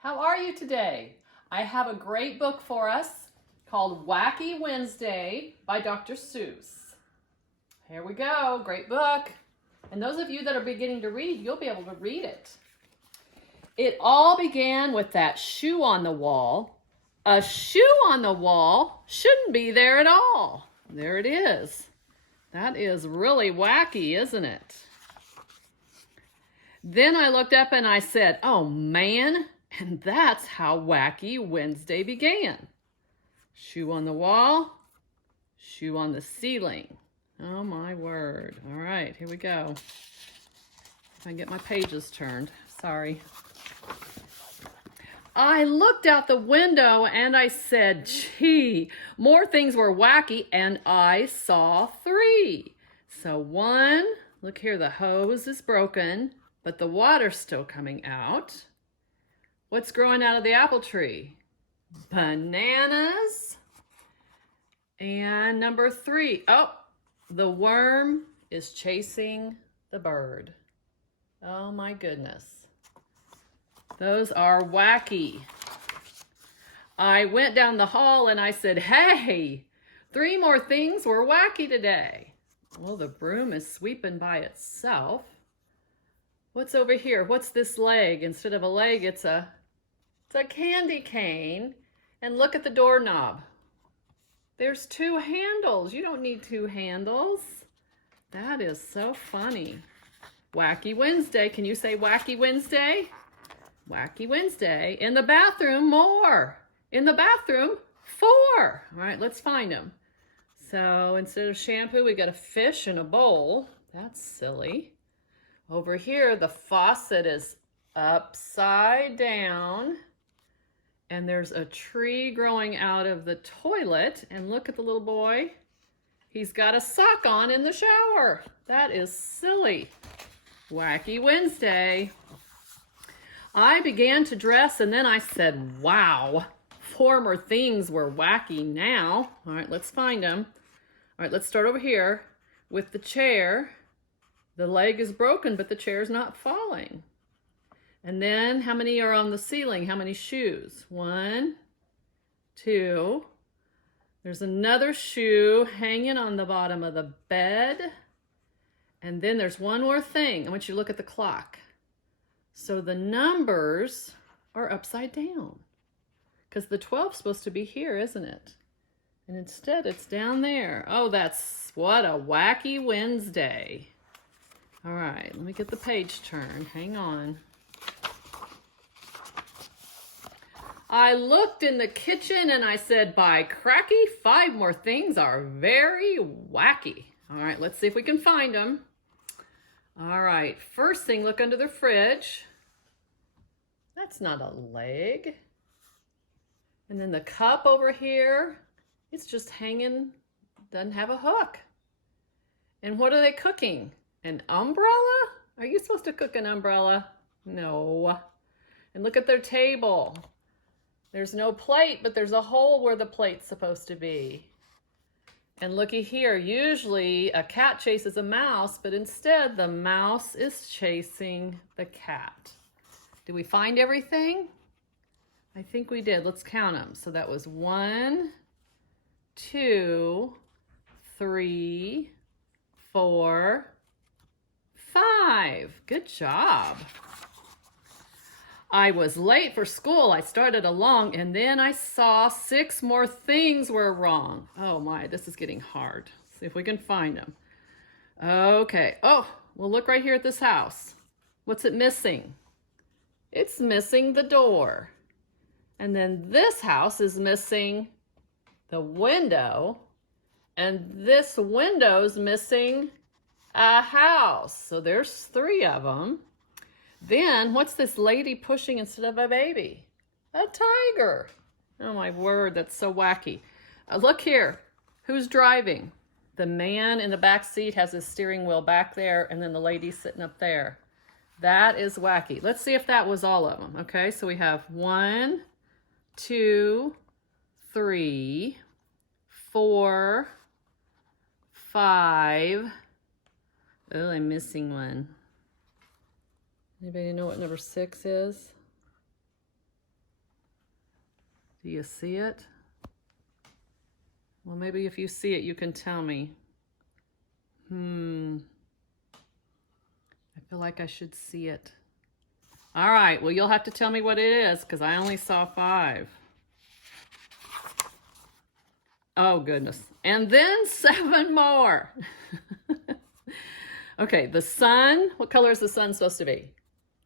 How are you today? I have a great book for us called Wacky Wednesday by Dr. Seuss. Here we go, great book. And those of you that are beginning to read, you'll be able to read it. It all began with that shoe on the wall. A shoe on the wall shouldn't be there at all. There it is. That is really wacky, isn't it? Then I looked up and I said, oh man, and that's how Wacky Wednesday began. Shoe on the wall, shoe on the ceiling. Oh my word. All right, here we go. If I can get my pages turned, sorry. I looked out the window and I said, gee, more things were wacky, and I saw 3. So 1, look here, the hose is broken, but the water's still coming out. What's growing out of the apple tree? Bananas. And number 3, oh, the worm is chasing the bird. Oh my goodness. Those are wacky. I went down the hall and I said, hey, 3 more things were wacky today. Well, the broom is sweeping by itself. What's over here? What's this leg? Instead of a leg, it's a candy cane. And look at the doorknob. There's 2 handles. You don't need 2 handles. That is so funny. Wacky Wednesday. Can you say Wacky Wednesday? Wacky Wednesday. In the bathroom, more. In the bathroom, 4. All right, let's find them. So instead of shampoo, we got a fish in a bowl. That's silly. Over here, the faucet is upside down. And there's a tree growing out of the toilet. And look at the little boy. He's got a sock on in the shower. That is silly. Wacky Wednesday. I began to dress and then I said, wow, former things were wacky now. All right, let's find them. All right, let's start over here with the chair. The leg is broken, but the chair's not falling. And then how many are on the ceiling? How many shoes? 1, 2. There's another shoe hanging on the bottom of the bed. And then there's one more thing. I want you to look at the clock. So the numbers are upside down because the 12's supposed to be here, isn't it? And instead it's down there. Oh, that's what a wacky Wednesday. All right, let me get the page turned. Hang on. I looked in the kitchen and I said, by cracky, 5 more things are very wacky. All right, let's see if we can find them. All right, first thing, look under the fridge. That's not a leg. And then the cup over here, it's just hanging, doesn't have a hook. And what are they cooking? An umbrella? Are you supposed to cook an umbrella? No. And look at their table. There's no plate, but there's a hole where the plate's supposed to be. And looky here, usually a cat chases a mouse, but instead the mouse is chasing the cat. Did we find everything? I think we did. Let's count them. So that was 1, 2, 3, 4, 5. Good job. I was late for school. I started along and then I saw 6 more things were wrong. Oh my, this is getting hard. See if we can find them. Okay. Oh, well, look right here at this house. What's it missing? It's missing the door. And then this house is missing the window. And this window's missing a house. So there's 3 of them. Then, what's this lady pushing instead of a baby? A tiger. Oh my word, that's so wacky. Look here, who's driving? The man in the back seat has his steering wheel back there, and then the lady's sitting up there. That is wacky. Let's see if that was all of them. Okay, so we have 1, 2, 3, 4, 5. Oh, I'm missing one. Anybody know what number 6 is? Do you see it? Well, maybe if you see it, you can tell me. I feel like I should see it. All right, well, you'll have to tell me what it is because I only saw 5. Oh, goodness. And then 7 more. Okay, the sun. What color is the sun supposed to be?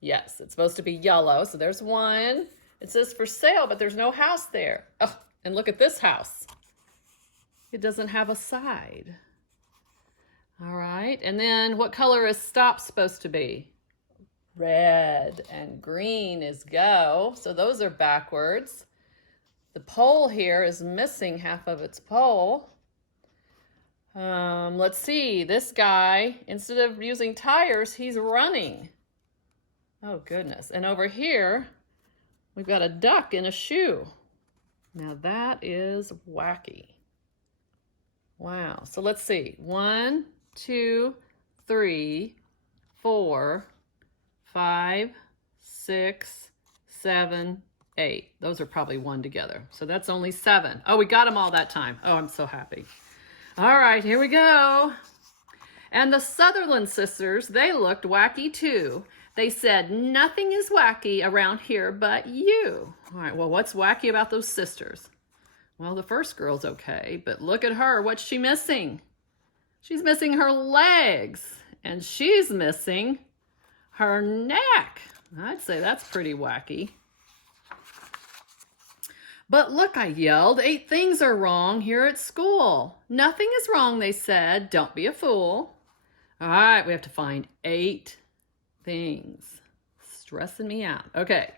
Yes, it's supposed to be yellow. So there's 1. It says for sale, but there's no house there. Oh, and look at this house. It doesn't have a side. All right, and then what color is stop supposed to be? Red, and green is go. So those are backwards. The pole here is missing half of its pole. Let's see, this guy, instead of using tires, he's running. Oh, goodness. And over here, we've got a duck in a shoe. Now that is wacky. Wow. So let's see. 1, 2, 3, 4, 5, 6, 7, 8. Those are probably 1 together. So that's only 7. Oh, we got them all that time. Oh, I'm so happy. All right, here we go. And the Sutherland sisters, they looked wacky too. They said, nothing is wacky around here but you. All right, well, what's wacky about those sisters? Well, the first girl's okay, but look at her. What's she missing? She's missing her legs, and she's missing her neck. I'd say that's pretty wacky. But look, I yelled, 8 things are wrong here at school. Nothing is wrong, they said. Don't be a fool. All right, we have to find 8 things. Stressing me out. Okay,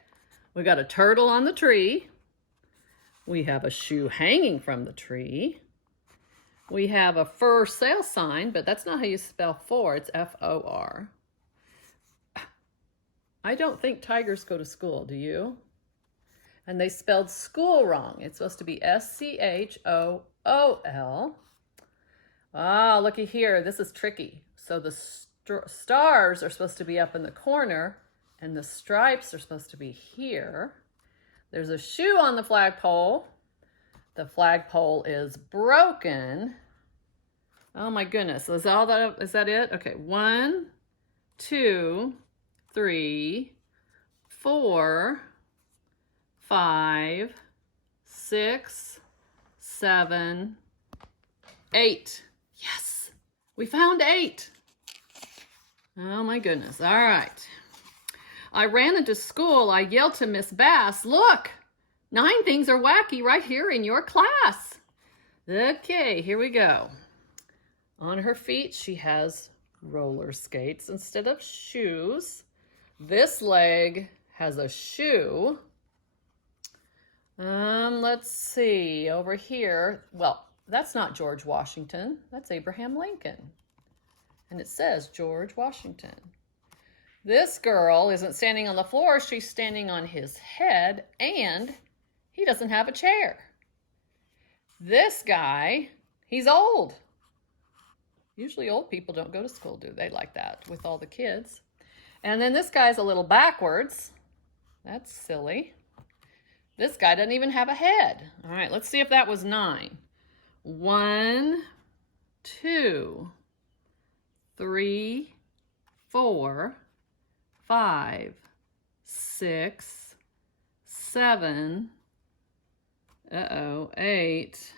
we got a turtle on the tree. We have a shoe hanging from the tree. We have a for sale sign, but that's not how you spell for. It's F-O-R. I don't think tigers go to school, do you? And they spelled school wrong. It's supposed to be S-C-H-O-O-L. Ah, looky here. This is tricky. So the stars are supposed to be up in the corner, and the stripes are supposed to be here. There's a shoe on the flagpole. The flagpole is broken. Oh my goodness. Is that it? Okay, 1, 2, 3, 4, 5, 6, 7, 8. Yes, we found 8. Oh my goodness. All right. I ran into school. I yelled to Miss Bass, look, 9 things are wacky right here in your class. Okay, here we go. On her feet, she has roller skates instead of shoes. This leg has a shoe. Let's see, over here, well, that's not George Washington, that's Abraham Lincoln. And it says George Washington. This girl isn't standing on the floor, she's standing on his head, and he doesn't have a chair. This guy, he's old. Usually old people don't go to school, do they, like that, with all the kids. And then this guy's a little backwards. That's silly. This guy doesn't even have a head. All right, let's see if that was 9. 1, 2, 3, 4, 5, 6, 7, 8.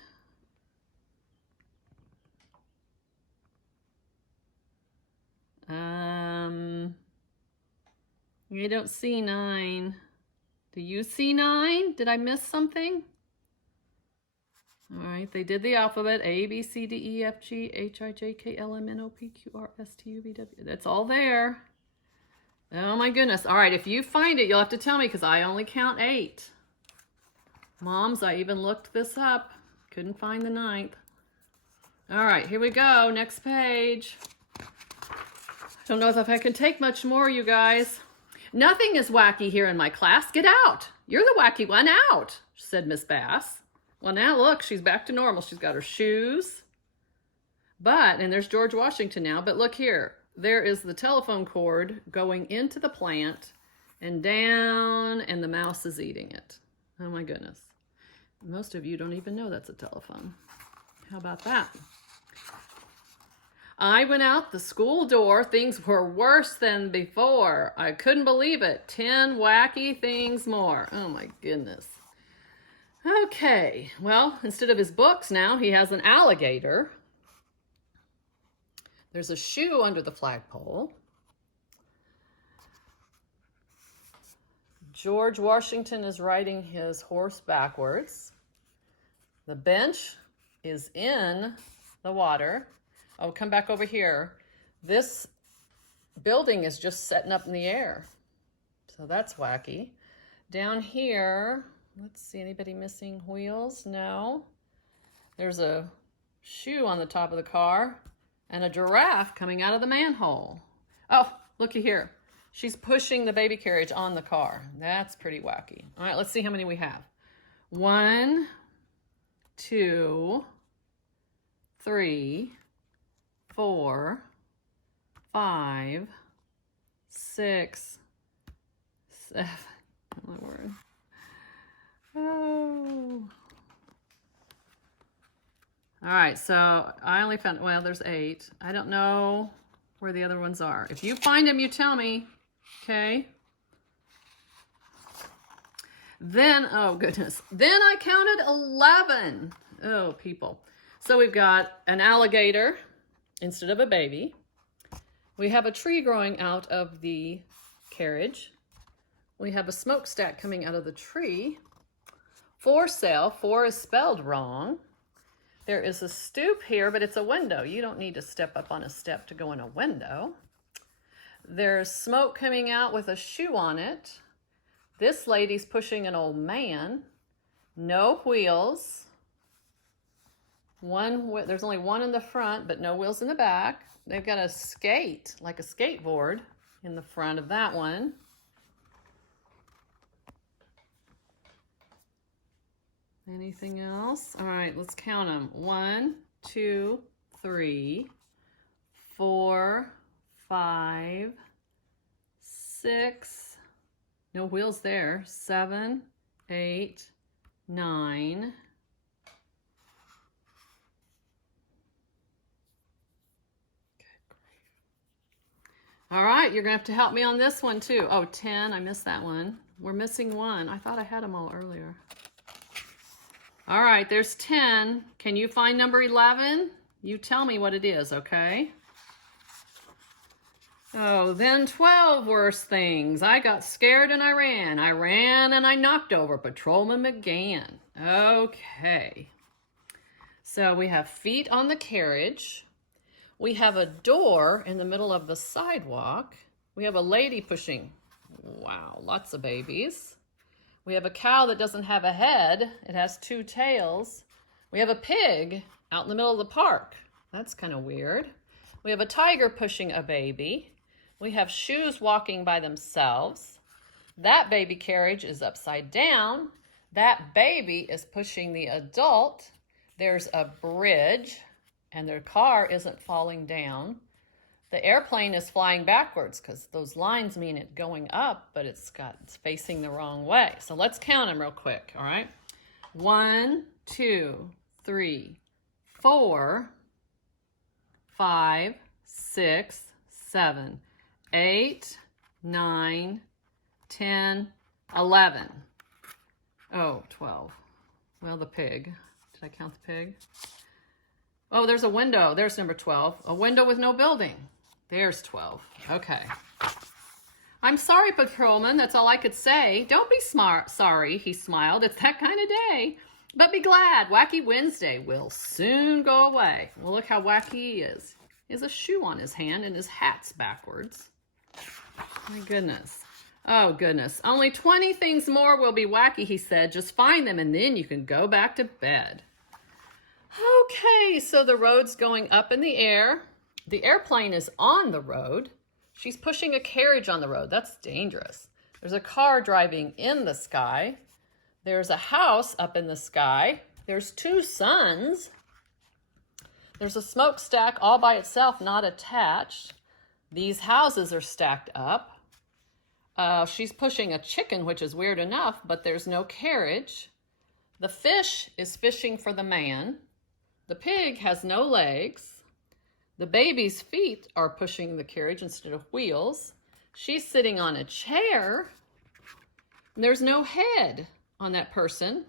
I don't see 9. Do you see 9? Did I miss something? All right, they did the alphabet. A, B, C, D, E, F, G, H, I, J, K, L, M, N, O, P, Q, R, S, T, U, V, W. That's all there. Oh my goodness. All right, if you find it, you'll have to tell me because I only count 8. Moms, I even looked this up. Couldn't find the 9th. All right, here we go. Next page. Don't know if I can take much more, you guys. Nothing is wacky here in my class. Get out. You're the wacky one. Out, said Miss Bass. Well, now look, she's back to normal. She's got her shoes. And there's George Washington now. But look here. There is the telephone cord going into the plant and down, and the mouse is eating it. Oh my goodness. Most of you don't even know that's a telephone. How about that? I went out the school door. Things were worse than before. I couldn't believe it. 10 wacky things more. Oh my goodness. Okay, well, instead of his books now, he has an alligator. There's a shoe under the flagpole. George Washington is riding his horse backwards. The bench is in the water. Oh, come back over here. This building is just setting up in the air. So that's wacky. Down here, let's see, anybody missing wheels? No. There's a shoe on the top of the car and a giraffe coming out of the manhole. Oh, looky here. She's pushing the baby carriage on the car. That's pretty wacky. All right, let's see how many we have. 1, 2, 3, 4, 5, 6, 7. Oh my word. Oh. All right, so I only found, well, there's 8. I don't know where the other ones are. If you find them, you tell me, okay? Then, oh goodness, then I counted 11. Oh, people. So we've got an alligator instead of a baby. We have a tree growing out of the carriage. We have a smokestack coming out of the tree. For sale, 4 is spelled wrong. There is a stoop here, but it's a window. You don't need to step up on a step to go in a window. There's smoke coming out with a shoe on it. This lady's pushing an old man. No wheels. There's only one in the front, but no wheels in the back. They've got a skate, like a skateboard, in the front of that one. Anything else? All right, let's count them. 1, 2, 3, 4, 5, 6. No wheels there. 7, 8, 9. All right, you're gonna have to help me on this one too. Oh, 10, I missed that one. We're missing 1. I thought I had them all earlier. All right, there's 10. Can you find number 11? You tell me what it is, okay? Oh, then 12 worse things. I got scared and I ran. I ran and I knocked over Patrolman McGann. Okay. So we have feet on the carriage. We have a door in the middle of the sidewalk. We have a lady pushing, wow, lots of babies. We have a cow that doesn't have a head. It has 2 tails. We have a pig out in the middle of the park. That's kind of weird. We have a tiger pushing a baby. We have shoes walking by themselves. That baby carriage is upside down. That baby is pushing the adult. There's a bridge, and their car isn't falling down. The airplane is flying backwards because those lines mean it going up, but it's facing the wrong way. So let's count them real quick, all right? 1, 2, 3, 4, 5, 6, 7, 8, 9, 10, 11. Oh, 12. Well, the pig. Did I count the pig? Oh, there's a window. There's number 12. A window with no building. There's 12. Okay. I'm sorry, Patrolman. That's all I could say. Don't be sorry, he smiled. It's that kind of day. But be glad. Wacky Wednesday will soon go away. Well, look how wacky he is. He has a shoe on his hand and his hat's backwards. My goodness. Oh, goodness. Only 20 things more will be wacky, he said. Just find them and then you can go back to bed. Okay, so the road's going up in the air. The airplane is on the road. She's pushing a carriage on the road. That's dangerous. There's a car driving in the sky. There's a house up in the sky. There's 2 suns. There's a smokestack all by itself, not attached. These houses are stacked up. She's pushing a chicken, which is weird enough, but there's no carriage. The fish is fishing for the man. The pig has no legs. The baby's feet are pushing the carriage instead of wheels. She's sitting on a chair. And there's no head on that person.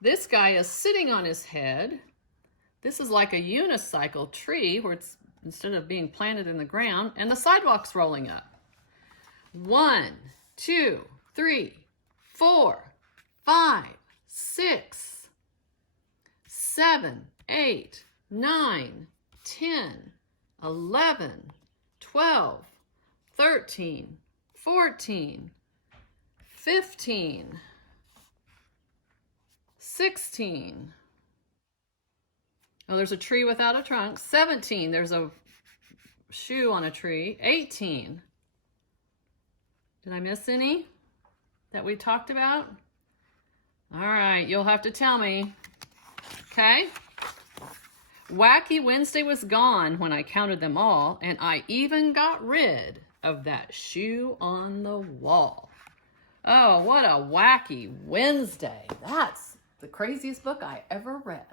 This guy is sitting on his head. This is like a unicycle tree where it's instead of being planted in the ground, and the sidewalk's rolling up. 1, 2, 3, 4, 5, 6, 7, 8, 9, 10, 11, 12, 13, 14, 15, 16. Oh, there's a tree without a trunk. 17, there's a shoe on a tree. 18. Did I miss any that we talked about? All right, you'll have to tell me. Okay? Wacky Wednesday was gone when I counted them all, and I even got rid of that shoe on the wall. Oh, what a wacky Wednesday. That's the craziest book I ever read.